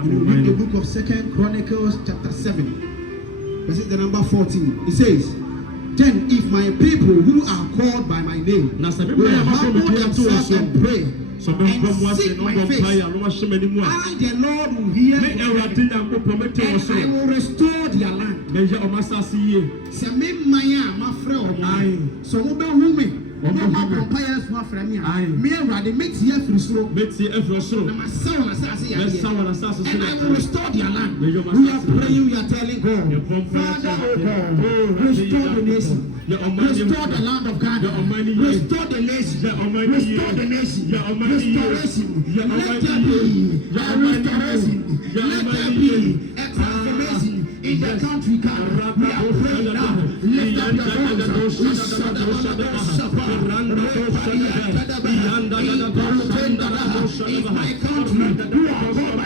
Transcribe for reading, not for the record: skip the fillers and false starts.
And we read the book of 2 Chronicles chapter 7. This is the number 14. It says, then if my people who are called by my name will humble themselves and pray and seek my face, I, the Lord, will hear and I will restore their land. So and I will restore their land. We are praying, we are telling God, Father, oh God, restore the nation, restore the land of God, restore the nation, restore the nation, restoration. Let there be a restoration, let there be a transformation in the country. God, we are praying now. Lift up your voice. In my country, you are called